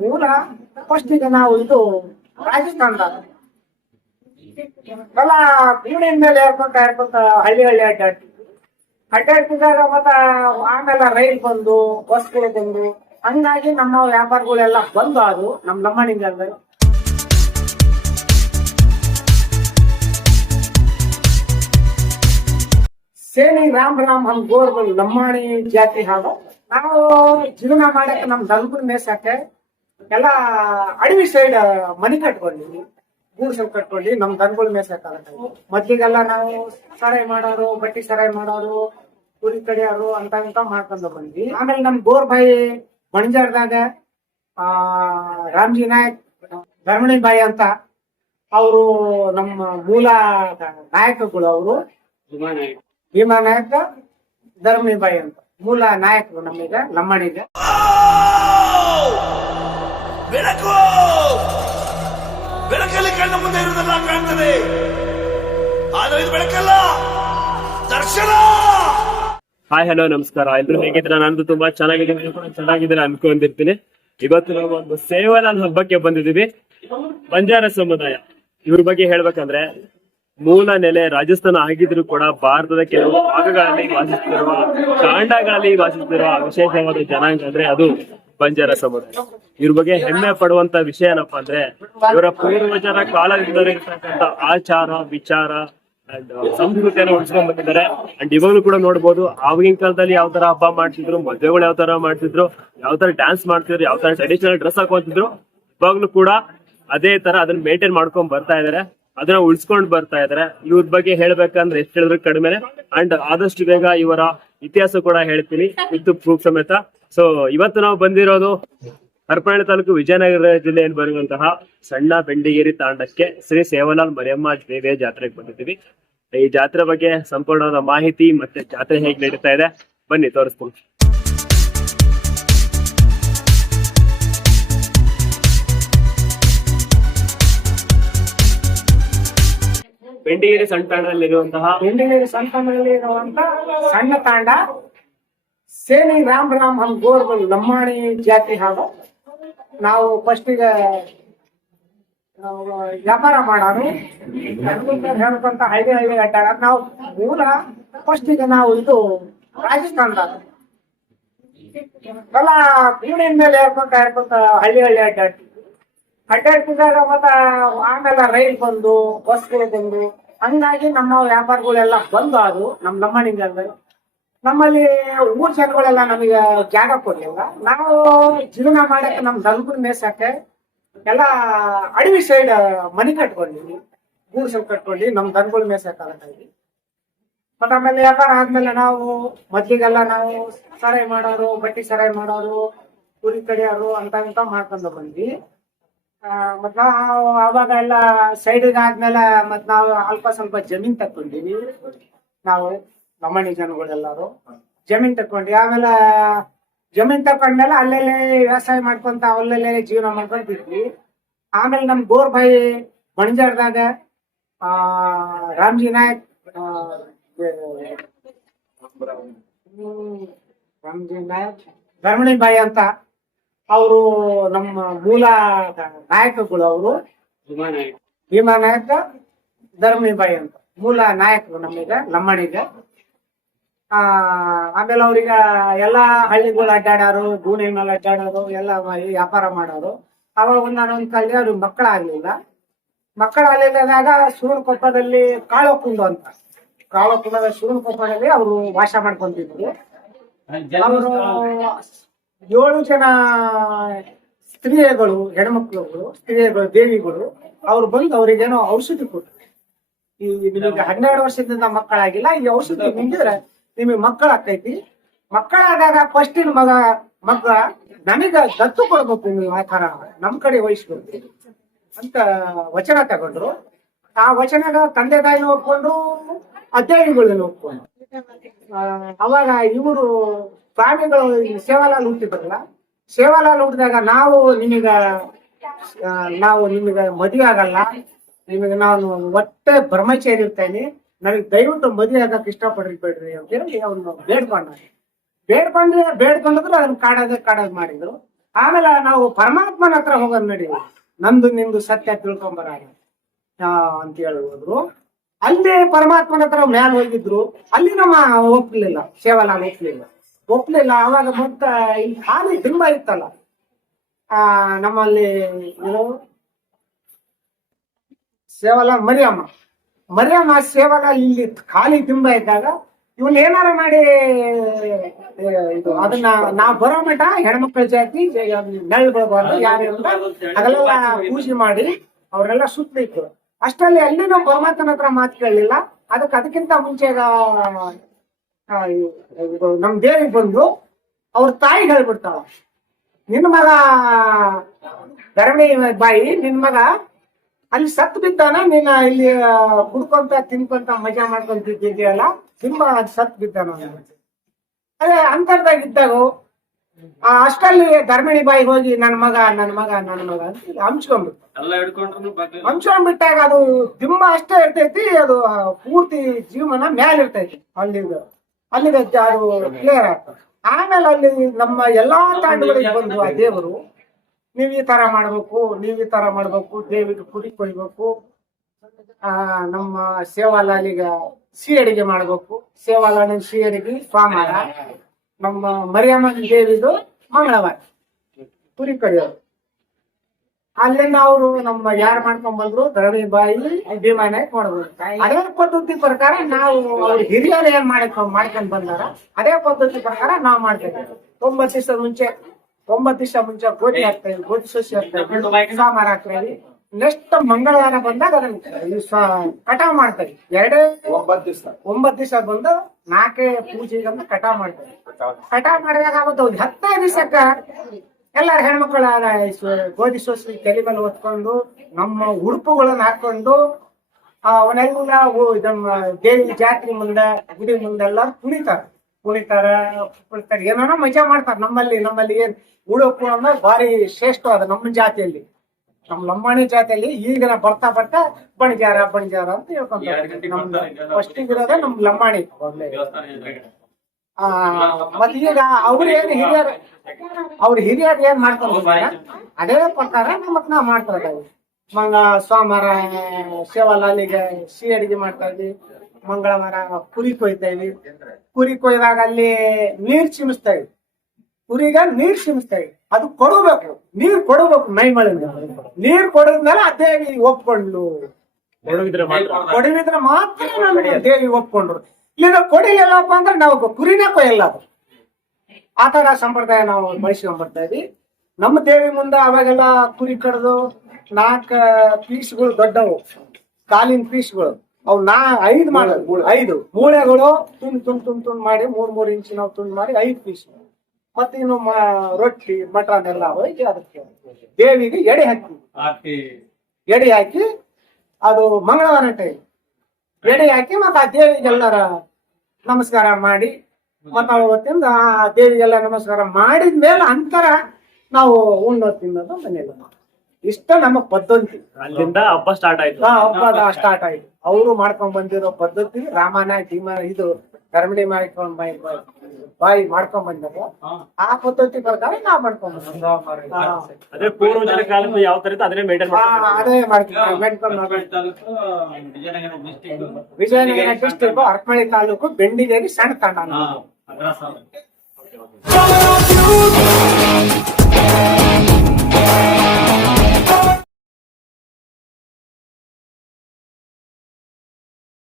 ಮೂಲ ಫಸ್ಟ್ ನಾವು ಇದು ರಾಜಸ್ಥಾನದ ಎಲ್ಲ ಗೂಡಿನ ಮೇಲೆ ಏರ್ಕೊಂತ ಏರ್ಕೊಂತ ಹಳ್ಳಿ ಹಳ್ಳಿ ಅಡ್ಡಾಡ್ತಿದ್ವಿ ಅಡ್ಡಾಡ್ತಿದ್ದಾಗ ಮತ್ತ ಆಮೇಲೆ ರೈಲ್ ಬಂದು, ಬಸ್ಗಳು ಬಂದು, ಹಂಗಾಗಿ ನಮ್ಮ ವ್ಯಾಪಾರಗಳೆಲ್ಲ ಬಂದು ಅದು ನಮ್ ನಮ್ಮನಿಂದ ಸೇನಿ ರಾಮ್ ರಾಮ್ ಹಮ್ ಗೋರ್ಗಳು ಲಮ್ಮಾಣಿ ಜಾತಿ ಹಾಡು. ನಾವು ಜೀವನ ಮಾಡಕ್ಕೆ ನಮ್ ದಲ್ಗುನ್ ಮೇಸಕ್ಕೆ ಎಲ್ಲ ಅಡವಿ ಸೈಡ್ ಮನಿ ಕಟ್ಕೊಂಡಿವಿ ಗೂಡ್ಸಲ್ ಕಟ್ಕೊಂಡಿ ನಮ್ ದನ್ಗಳು ಮೇಸಕ್ಕಾಗತ್ತೆ ಮೊದ್ಲಿಗೆಲ್ಲ ನಾವು ಸರಾಯಿ ಮಾಡೋರು ಬಟ್ಟಿ ಸರಾಯಿ ಮಾಡೋರು ಕುರಿ ಕಡಿಯೋರು ಅಂತ ಅಂತ ಮಾಡ್ಕೊಂಡು ಬಂದ್ವಿ. ಆಮೇಲೆ ನಮ್ ಬೋರ್ ಬಾಯಿ ಬಣಜಾರ್ದಾಗ ಆ ರಾಮ್ಜಿ ನಾಯಕ್ ಧರ್ಮಣಿ ಬಾಯಿ ಅಂತ ಅವರು ನಮ್ಮ ಮೂಲ ನಾಯಕಗಳು ಅವರು. ಭೀಮಾ ನಾಯಕ. ಧರ್ಮಣಿ ಬಾಯಿ ಅಂತ. ಮೂಲ ನಾಯಕರು ನಮ್ಮೀಗ ಲಮ್ಮಣಿಗೆ ಬೆಳಕು! ಬೆಳಕಲ್ಲಿ ಕಣ್ಣ ಮುಂದೆ ಇರುವುದೆಲ್ಲ ಕಾಣ್ತದೆ. ಆದರೆ ಇದು ಬೆಳಕಲ್ಲ ದರ್ಶನ! ಹಾಯ್ ಹಲೋ ನಮಸ್ಕಾರ. ಎಲ್ರು ಹೇಗಿದ್ದೀರಾ? ನಂದು ತುಂಬಾ ಚೆನ್ನಾಗಿದೆ. ನೀವು ಕೂಡ ಚೆನ್ನಾಗಿದ್ದೀರಾ ಅನ್ಕೊಂಡಿರ್ತೀನಿ. ಇವತ್ತು ನಾವು ಒಂದು ಸೇವಲಾನ್ ಹಬ್ಬಕ್ಕೆ ಬಂದಿದ್ದೀವಿ. ಬಂಜಾರ ಸಮುದಾಯ. ಇವ್ರ ಬಗ್ಗೆ ಹೇಳ್ಬೇಕಂದ್ರೆ ಮೂಲ ನೆಲೆ ರಾಜಸ್ಥಾನ ಆಗಿದ್ರು ಕೂಡ ಭಾರತದ ಕೆಲವು ಭಾಗಗಳಲ್ಲಿ ವಾಸಿಸುತ್ತಿರುವ, ಕಾಂಡಗಳಲ್ಲಿ ವಾಸಿಸುತ್ತಿರುವ ವಿಶೇಷವಾದ ಜನಾಂಗ ಅಂದ್ರೆ ಅದು ಬಂಜಾರ ಸಮುದಾಯ ಇವ್ರ ಬಗ್ಗೆ ಹೆಮ್ಮೆ ಪಡುವಂತ ವಿಷಯ ಏನಪ್ಪಾ ಅಂದ್ರೆ, ಇವರ ಪೂರ್ವಜರ ಕಾಲದಿಂದ ಇರ್ತಕ್ಕಂಥ ಆಚಾರ, ವಿಚಾರ ಅಂಡ್ ಸಂಸ್ಕೃತಿಯನ್ನು ಉಳಿಸ್ಕೊಂಡ್ ಬಂದಿದ್ದಾರೆ. ಅಂಡ್ ಇವಾಗಲೂ ಕೂಡ ನೋಡ್ಬೋದು ಆವಾಗಿನ ಕಾಲದಲ್ಲಿ ಯಾವ ತರ ಹಬ್ಬ ಮಾಡ್ತಿದ್ರು, ಮದುವೆಗಳು ಯಾವ ತರ ಮಾಡ್ತಿದ್ರು, ಯಾವ ತರ ಡ್ಯಾನ್ಸ್ ಮಾಡ್ತಿದ್ರು, ಯಾವ ತರ ಟ್ರೆಡಿಷನಲ್ ಡ್ರೆಸ್ ಹಾಕೊಂತಿದ್ರು, ಇವಾಗ್ಲೂ ಕೂಡ ಅದೇ ತರ ಅದನ್ನ ಮೇಂಟೈನ್ ಮಾಡ್ಕೊಂಡ್ ಬರ್ತಾ ಇದಾರೆ. ಅದನ್ನ ಉಳಿಸ್ಕೊಂಡ್ ಬರ್ತಾ ಇದಾರೆ. ಇವ್ರ ಬಗ್ಗೆ ಹೇಳ್ಬೇಕಂದ್ರೆ ಎಷ್ಟು ಹೇಳಿದ್ರು ಕಡಿಮೆ ಅಂಡ್ ಆದಷ್ಟು ಬೇಗ ಇವರ ಇತಿಹಾಸ ಕೂಡ ಹೇಳ್ತೀನಿ. ವಿತ್ ಪ್ರೂಫ್ ಸಮೇತ. ಸೊ ಇವತ್ತು ನಾವು ಬಂದಿರೋದು ಹರಪನಹಳ್ಳಿ ತಾಲೂಕು ವಿಜಯನಗರ ಜಿಲ್ಲೆಯಲ್ಲಿ ಬರುವಂತಹ ಸಣ್ಣ ಬೆಂಡಿಗೇರಿ ತಾಂಡಕ್ಕೆ ಶ್ರೀ ಸೇವಲಾಲ್ ಮರಿಯಮ್ಮ ದೇವಿಯ ಜಾತ್ರೆಗೆ ಬಂದಿದ್ದೀವಿ. ಈ ಜಾತ್ರೆ ಬಗ್ಗೆ ಸಂಪೂರ್ಣವಾದ ಮಾಹಿತಿ ಮತ್ತೆ ಜಾತ್ರೆ ಹೇಗೆ ನಡೀತಾ ಇದೆ, ಬನ್ನಿ ತೋರಿಸ್ತೀನಿ. ಬೆಂಡಿಗೇರಿ ಸಣ್ಣ ತಾಂಡದಲ್ಲಿರುವಂತಹ ಬೆಂಡಿಗೇರಿ ಸಂತನಲ್ಲಿ ಇರುವಂತ ಸಣ್ಣ ತಾಂಡ ಸೇನಿ ರಾಮ್ ರಾಮ್ ಹಮ್ ಬಂದು ಲಮ್ಮಾಣಿ ಜಾತಿ ಹಾಡು ನಾವು ಫಸ್ಟಿಗೆ ವ್ಯಾಪಾರ ಮಾಡೋರು. ಹೇಳ್ಕೊಂತ ಹಳ್ಳಿ ಹಳ್ಳಿ ಅಡ್ಡಾಡ. ನಾವು ಮೂಲ ಫಸ್ಟಿಗೆ ನಾವು ಇದು ರಾಜಸ್ಥಾನದ ಎಲ್ಲ ಮೇಲೆ ಹೇಳ್ಕೊಂತ ಹೇಳ್ಕೊಂತ ಹಳ್ಳಿ ಹಳ್ಳಿ ಅಡ್ಡಾಡ್ತೀವಿ. ಅಡ್ಡಾಡ್ತಿದ್ದಾಗ ಮತ್ತ ಆಮೇಲೆ ರೈಲ್ ಬಂದು ಬಸ್ಗಳು ಬಂದು. ಹಂಗಾಗಿ ನಮ್ಮ ವ್ಯಾಪಾರಗಳೆಲ್ಲ ಬಂದು ಅದು ನಮ್ ನಮ್ಮನಿಂದ ನಮ್ಮಲ್ಲಿ ಊರ್ ಜನಗಳೆಲ್ಲ ನಮಗೆ ಜಾಗ ಕೊಡ್ಲಿಲ್ಲ. ನಾವು ಜೀವನ ಮಾಡಕ್ಕೆ ನಮ್ ದಲ್ಗುಡ್ ಮೇಸಕ್ಕೆ ಎಲ್ಲ ಅಡವಿ ಸೈಡ್ ಮನಿ ಕಟ್ಕೊಂಡಿವಿ ಗೂಡ್ಸಲ್ ಕಟ್ಕೊಂಡು ನಮ್ ದನ್ಗಳು ಮೇಸಕ್ಕಾಗತ್ತೀವಿ ಮತ್ತ ಆಮೇಲೆ ವ್ಯಾಪಾರ ಆದ್ಮೇಲೆ ನಾವು ಮೊದ್ಲಿಗೆಲ್ಲ ನಾವು ಸರಾಯಿ ಮಾಡೋರು, ಬಟ್ಟಿ ಸರಾಯಿ ಮಾಡೋರು ಕುರಿ ಕಡಿಯೋರು ಅಂತ ಅಂತ ಮಾಡ್ಕೊಂಡು ಬಂದ್ವಿ. ಮತ್ ನಾವು ಅವಾಗ ಎಲ್ಲ ಸೈಡ್ ಆದ್ಮೇಲೆ ಮತ್ ನಾವು ಅಲ್ಪ ಸ್ವಲ್ಪ ಜಮೀನ್ ತಕೊಂಡೀವಿ ನಾವು ನಮ್ಮಣಿ ಜನಗಳೆಲ್ಲರೂ ಜಮೀನ್ ತಕೊಂಡ್ವಿ ಆಮೇಲೆ ಜಮೀನ್ ತಕೊಂಡ್ಮೇಲೆ ಅಲ್ಲೆಲ್ಲೇ ವ್ಯವಸಾಯ ಮಾಡ್ಕೊಂತ ಅಲ್ಲಲ್ಲೇ ಜೀವನ ಮಾಡ್ಕೊಂತಿದ್ವಿ. ಆಮೇಲೆ ನಮ್ ಗೋರ್ ಬಾಯಿ ಬಣಜಾರ್ದಾಗ ಆ ರಾಮ್ಜಿ ನಾಯಕ್ ರಾಮ್ಜಿ ನಾಯಕ್ ಧರ್ಮಣಿ ಬಾಯಿ ಅಂತ ಅವರು ನಮ್ಮ ಮೂಲ ನಾಯಕಗಳು ಅವರು. ಭೀಮಾ ನಾಯಕ. ಧರ್ಮಿಬಾಯಿ ಅಂತ. ಮೂಲ ನಾಯಕರು ನಮ್ಮೀಗ ಲಮ್ಮಣಿಗೆ ಆ ಆಮೇಲೆ ಅವ್ರೀಗ ಎಲ್ಲಾ ಹಳ್ಳಿಗಳು ಅಡ್ಡಾಡೋರು ಗೂಣೆ ಮೇಲೆ ಅಡ್ಡಾಡೋರು ಎಲ್ಲ ವ್ಯಾಪಾರ ಮಾಡೋರು. ಅವಾಗ ನಾನೊಂದು ಕಾಲದಲ್ಲಿ ಅವ್ರಿಗೆ ಮಕ್ಕಳಾಗ್ಲಿಲ್ಲ ಮಕ್ಕಳಾಗಲಿಲ್ಲದಾಗ ಸುರುಳ್ಕೊಪ್ಪದಲ್ಲಿ ಕಾಳೊಕ್ಕುಂಡು ಅಂತ. ಕಾಳೊಕ್ಕುಂಡದ ಸುರುಳ್ಕೊಪ್ಪದಲ್ಲಿ ಅವರು ವಾಸ ಮಾಡ್ಕೊಂತಿದ್ರು. ಅವರು ಏಳು ಜನ ಸ್ತ್ರೀಯಗಳು ಹೆಣ್ಮಕ್ಳುಗಳು ಸ್ತ್ರೀಯಗಳು ದೇವಿಗಳು, ಅವ್ರು ಬಂದು ಅವ್ರಿಗೇನೋ ಔಷಧಿ ಕೊಟ್ರು ಈ ನಿಮಗೆ ಹನ್ನೆರಡು ವರ್ಷದಿಂದ ಮಕ್ಕಳಾಗಿಲ್ಲ, ಈ ಔಷಧಿ ನಿಂದಿದ್ರೆ ನಿಮಗೆ ಮಕ್ಕಳಾಗ್ತೈತಿ. ಮಕ್ಕಳಾದಾಗ ಫಸ್ಟಿನ ಮಗ ಮಗ ನಮಗ ದತ್ತು ಕೊಡ್ಬೇಕು ನೀವು ಆ ತರ ನಮ್ ಕಡೆ ವಹಿಸ್ಬೇಕು ಅಂತ ವಚನ ತಗೊಂಡ್ರು. ಆ ವಚನದ ತಂದೆ ತಾಯಿ ಒಪ್ಕೊಂಡು ಅಧ್ಯಾಯಿಗಳನ್ನ ಒಪ್ಕೊಂಡು. ಅವಾಗ ಇವರು ಸ್ವಾಮಿಗಳು ಸೇವಾಲಾಲ್ ಹುಟ್ಟಿದ್ರಲ್ಲ, ಸೇವಾಲಾಲ್ ಹುಟ್ಟಿದಾಗ ನಾವು ನಿಮಗ ನಾವು ನಿಮಗ ಮದುವೆ ಆಗಲ್ಲ ನಿಮಗೆ ನಾನು ಒಟ್ಟೆ ಬ್ರಹ್ಮಚಾರಿ ಇರ್ತೇನೆ, ನನಗೆ ದಯವಿಟ್ಟು ಮದುವೆ ಆಗಕ್ಕೆ ಇಷ್ಟಪಡಿರ್ಬೇಡ್ರಿ ಅಂತ ಹೇಳಿ ಅವ್ನು ಬೇಡ್ಕೊಂಡ ಬೇಡ್ಕೊಂಡ್ರೆ ಬೇಡ್ಕೊಂಡಿದ್ರು ಅದನ್ನ ಕಾಡೋದೇ ಕಾಡೋದ್ ಮಾಡಿದ್ರು. ಆಮೇಲೆ ನಾವು ಪರಮಾತ್ಮನ ಹತ್ರ ಹೋಗೋದ್ ನಡೀವಿ ನಂದು ನಿಂದು ಸತ್ಯ ತಿಳ್ಕೊಂಬರ ಅಂತ ಹೇಳಿ ಅಲ್ಲಿ ಪರಮಾತ್ಮನ ಹತ್ರ ಮ್ಯಾಲ್ ಹೋಗಿದ್ರು. ಅಲ್ಲಿ ನಮ್ಮ ಒಪ್ಲಿಲ್ಲ ಸೇವಲ ಒಪ್ಲಿಲ್ಲ ಒಪ್ಲಿಲ್ಲ ಅವಾಗ ಮತ್ತ ಇಲ್ಲಿ ಖಾಲಿ ದಿಂಬ ಇತ್ತಲ್ಲ. ಆ, ನಮ್ಮಲ್ಲಿ ಏನು? ಸೇವಲಾಲ್ ಮರಿಯಮ್ಮ. ಮರಿಯಮ್ಮ ಸೇವಲ ಇಲ್ಲಿ ಖಾಲಿ ದಿಂಬ ಇದ್ದಾಗ ಇವನ್ ಏನಾರ ಮಾಡಿ ಅದನ್ನ ನಾವ್ ಬರೋ ಮಟ ಹೆಣ್ಮಕ್ಳ ಜಾತಿ ನೆಳ್ ಬೆಳಬಾರ್ದು ಯಾರು ಅದೆಲ್ಲ ಪೂಜೆ ಮಾಡಿ ಅವರೆಲ್ಲ ಸುತ್ತಲಿತ್ತು ಅಷ್ಟರಲ್ಲಿ ಅಲ್ಲಿ ನಾವು ಪರಮಾತ್ಮನ ಹತ್ರ ಮಾತು ಕೇಳಲಿಲ್ಲ ಅದಕ್ಕೆ ಅದಕ್ಕಿಂತ ಮುಂಚೆ ನಮ್ ದೇವಿ ಬಂದು ಅವ್ರ ತಾಯಿ ಹೇಳ್ಬಿಡ್ತಾಳ ನಿನ್ನ ಮಗ ಧರಣಿ ಬಾಯಿ, ನಿನ್ ಮಗ ಅಲ್ಲಿ ಸತ್ ಬಿದ್ದಾನ, ನೀನ ಇಲ್ಲಿ ಕುಡ್ಕೊಂತ, ತಿನ್ಕೊಂತ, ಮಜಾ ಮಾಡ್ಕೊಂತಿದ್ದೀಯಲ್ಲ ತುಂಬಾ ಸತ್ ಬಿದ್ದಾನ. ಅದೇ ಅಂತರ್ದಾಗ ಇದ್ದಾಗ ಆ, ಅಷ್ಟಲ್ಲಿ ಧರ್ಮಿಣಿ ಬಾಯಿ ಹೋಗಿ ನನ್ನ ಮಗ ನನ್ನ ಮಗ ನನ್ನ ಮಗ ಅಂತ ಹಂಚ್ಕೊಂಡ್ಬಿಟ್ಟು ಎಲ್ಲ ಹಿಡ್ಕೊಂಡ್ರು ಬಗ್ಗೆ ಹಂಚ್ಕೊಂಡ್ಬಿಟ್ಟಾಗ ಅದು ದಿಮ್ಮ ಅಷ್ಟೇ ಇರ್ತೈತಿ ಅದು ಪೂರ್ತಿ ಜೀವನ ಮ್ಯಾಲ ಇರ್ತೈತಿ ಅಲ್ಲಿಂದ. ಅಲ್ಲಿಗೆ ಅದು ಕ್ಲಿಯರ್ ಆಗ್ತದೆ. ಆಮೇಲೆ ಅಲ್ಲಿ ನಮ್ಮ ಎಲ್ಲಾ ತಾಂಡಗಳಿಗೆ ಬಂದು ಆ ದೇವರು ನೀವ್ ಈ ತರ ಮಾಡ್ಬೇಕು ನೀವ್ ಈ ತರ ಮಾಡ್ಬೇಕು ದೇವಿಗೆ ಕುರಿ ಕೊಯ್ಬೇಕು ಆ ನಮ್ಮ ಸೇವಾಲಾಲಿಗ ಸಿಹಿ ಅಡಿಗೆ ಮಾಡ್ಬೇಕು ಸೇವಾಲಾಲಿನ ಸಿಹಿ ಅಡಿಗೆ ಸೋಮವಾರ ನಮ್ಮ ಮರಿಯಮ್ಮನ ದೇವಿದು ಮಂಗಳವಾರ. ಪುರಿ ಕಡಿಯೋರು ಅಲ್ಲಿಂದ ಅವರು ನಮ್ಮ ಯಾರು ಮಾಡ್ಕೊಂಡ್ ಬಂದ್ರು? ಧರಣಿ ಬಾಯಿ ಅಭಿಮಾನ ಮಾಡ್ಬೋದು ಅದೇ ಪದ್ಧತಿ ಪ್ರಕಾರ ನಾವು ಅವ್ರ ಹಿರಿಯರು ಏನ್ ಮಾಡ್ಕೊಂಡ್ ಮಾಡ್ಕೊಂಡ್ ಬಂದಾರ? ಅದೇ ಪದ್ಧತಿ ಪ್ರಕಾರ ನಾವು ಮಾಡ್ತೇವೆ. ಒಂಬತ್ತು ದಿವಸ ಮುಂಚೆ ಒಂಬತ್ತು ದಿವಸ ಮುಂಚೆ ಗೋಧಿ ಹಾಕ್ತೇವೆ ಗೋಧಿ ಸಸಿ ಹಾಕ್ತೇವೆ ಸಾಂಬಾರ್ ಹಾಕ್ತಾ ಇದ್ವಿ. ನೆಕ್ಸ್ಟ್ ಮಂಗಳವಾರ ಬಂದಾಗ ಅದನ್ನ ಕಟಾವ್ ಮಾಡ್ತೇವೆ. ಎರಡೇ ಒಂಬತ್ತು ದಿವಸ. ಒಂಬತ್ತು ದಿವಸ ಬಂದು ನಾಲ್ಕೇ ಕಟಾ ಕಟಾವ್ ಮಾಡ್ತಾರೆ. ಕಟಾವ್ ಮಾಡಿದಾಗ ಅವತ್ತು ಒಂದು ದಿವಸಕ್ಕ ಎಲ್ಲಾರ ಹೆಣ್ಮಕ್ಳ ಗೋಧಿ ಸೋಸಿ ತಲೆ ಮೇಲೆ ಹೊತ್ಕೊಂಡು ನಮ್ಮ ಉಡುಪುಗಳನ್ನ ಹಾಕೊಂಡು ಓ- ನಮ್ಮ ದೇವಿ ಜಾತ್ರೆ ಮುಂದೆ, ಗುಡಿ ಮುಂದೆಲ್ಲ ಕುಣಿತಾರ. ಕುಣಿತಾರ ಕುಣಿತಾರ. ಏನೋ ಮಜಾ ಮಾಡ್ತಾರ ನಮ್ಮಲ್ಲಿ ನಮ್ಮಲ್ಲಿ ಏನ್ ಉಡುಪು ಅಂದ್ರೆ ಭಾರಿ ಶ್ರೇಷ್ಠ ಅದ ನಮ್ಮ ಜಾತಿಯಲ್ಲಿ. ನಮ್ಮ ಲಂಬಾಣಿ ಜಾತಿಯಲ್ಲಿ ಈಗಿನ ಬರ್ತಾ ಬರ್ತಾ ಬಣಿಜಾರ ಬಣಿಜಾರ ಅಂತ ಹೇಳ್ಕೊಂತಾರೆ. ನಮ್ ಫಸ್ಟ್ ಇರೋದೇ ನಮ್ ಲಂಬಾಣಿ ಮತ್ ದೇವಸ್ಥಾನ ಆ, ಮತ್ತ್ ಈಗ ಅವ್ರ ಏನ್ ಹಿರಿಯರ್ ಅವ್ರ ಹಿರಿಯರ್ ಏನ್ ಮಾಡ್ತಾರೆ? ಅದೇ ಪ್ರಕಾರ ನಮ್ಮತ್ ನಾವ್ ಮಾಡ್ತಾ ಇದ್ದೀವಿ. ಮಂಗ ಸೋಮವಾರ ಶಿವಲಾಲಿಗೆ ಸಿಹಿ ಅಡಿಗೆ ಮಾಡ್ತಾ ಇದ್ವಿ. ಮಂಗಳವಾರ ಕುರಿ ಕೊಯ್ತಾ ಇದ್ವಿ. ಕುರಿ ಕೊಯ್ದಾಗ ಅಲ್ಲಿ ನೀರ್ ಚಿಮಿಸ್ತಾ ಇದ್ವಿ. ಕುರಿಗ ನೀರ್ ಚಿಮಿಸ್ತಾ ಇದ್ವಿ. ಅದು ಕೊಡಬೇಕು. ನೀರ್ ಕೊಡಬೇಕು ಮೈ ಮಳೆ ನೀರ್ ಕೊಡದ್ಮೇಲೆ ಆ ದೇವಿ ಒಪ್ಕೊಂಡ್ಲು. ಕೊಡವಿದ್ರೆ ಮಾತ್ರ. ನಮ್ಗೆ ದೇವಿ ಒಪ್ಕೊಂಡ್ರು. ಇಲ್ಲ ಕೊಡಿಲಿಲ್ಲಪ್ಪ ಅಂದ್ರೆ ನಾವು ಕುರಿನೇ ಕೊಯ್ಯಲ್ಲ ಅದು. ಆ ತರ ಸಂಪ್ರದಾಯ ನಾವು ಬಳಸ್ಕೊಂಡ್ ಬರ್ತಾ ಇದ್ವಿ. ನಮ್ಮ ದೇವಿ ಮುಂದೆ ಅವಾಗೆಲ್ಲ ಕುರಿ ಕಡ್ದು ನಾಲ್ಕ ಪೀಸ್ಗಳು ದೊಡ್ಡವು. ಕಾಲಿನ ಪೀಸ್ಗಳು. ಅವು ನಾ ಐದು ಮಾಡೋದು ಐದು. ಮೂಳೆಗಳು ತುಂಡ್ ತುಂಡ್ ತುಂಡ್ ತುಂಡ್ ಮಾಡಿ ಮೂರ್ ಮೂರ್ ಇಂಚ್ ನಾವು ತುಂಡ್ ಮಾಡಿ ಐದು ಪೀಸ್ ಮತ್ತೆ ಇನ್ನು ರೊಟ್ಟಿ ಮಟನ್ ಎಲ್ಲ ಹೋಗಿ ಅದಕ್ಕೆ ದೇವಿಗೆ ಎಡೆ ಹಾಕಿ. ಎಡೆ ಹಾಕಿ ಅದು ಮಂಗಳವಾರ ಟೈಮ್ ಎಡೆ ಹಾಕಿ ಮತ್ತೆ ಆ ದೇವಿಗೆಲ್ಲರ ನಮಸ್ಕಾರ ಮಾಡಿ ಮತ್ತೆ ಅವತ್ತಿಂದ ಆ ದೇವಿಗೆಲ್ಲ ನಮಸ್ಕಾರ ಮಾಡಿದ ಮೇಲೆ ಅಂತರ ನಾವು ಉಣ್ಣೋ ತಿನ್ನೋದು ಮನೇಲಿ ಇಷ್ಟ ನಮ್ಮ ಪದ್ಧತಿ. ಅಲ್ಲಿಂದ ಹಬ್ಬ ಸ್ಟಾರ್ಟ್ ಆಯ್ತು. ಹಬ್ಬ ಸ್ಟಾರ್ಟ್ ಆಯ್ತು. ಅವರು ಮಾಡ್ಕೊಂಡ್ ಬಂದಿರೋ ಪದ್ಧತಿ ರಾಮನ ಭೀಮ ಇದು ಕರ್ಮಡಿ ಮಾಡ್ಕೊಂಡ್ ಬಾಯಿ ಬಾಯಿ ಮಾಡ್ಕೊಂಡ್ ಬಂದಾಗ ಆ ಪದ್ಧತಿ ಪ್ರಕಾರ ನಾವ್ ಮಾಡ್ಕೊಂಡ್ ಬಂದ್ವಿ. ಆ, ಅದೇ ಪೂರ್ವಜರ ಕಾಲದ ಯಾವ ತರ ಇತ್ತು ಅದನ್ನೇ ಮೇಂಟೈನ್ ಆ, ಮಾಡ್ತಾರೆ ಅದೇ ಮಾಡ್ತೀವಿ ಮಾಡ್ಕೊಂಡ್ ಮಾಡ್ಕೊಂಡ್ ಬೆಳಗಾವಿ ತಾಲೂಕು ವಿಜಯನಗರ ಡಿಸ್ಟಿಕ್ ವಿಜಯನಗರ ಡಿಸ್ಟಿಕ್ ಹರಪನಹಳ್ಳಿ ತಾಲೂಕು ಬೆಂಡಿಗೇರಿ ಸಣ್ಣ ತಂಡ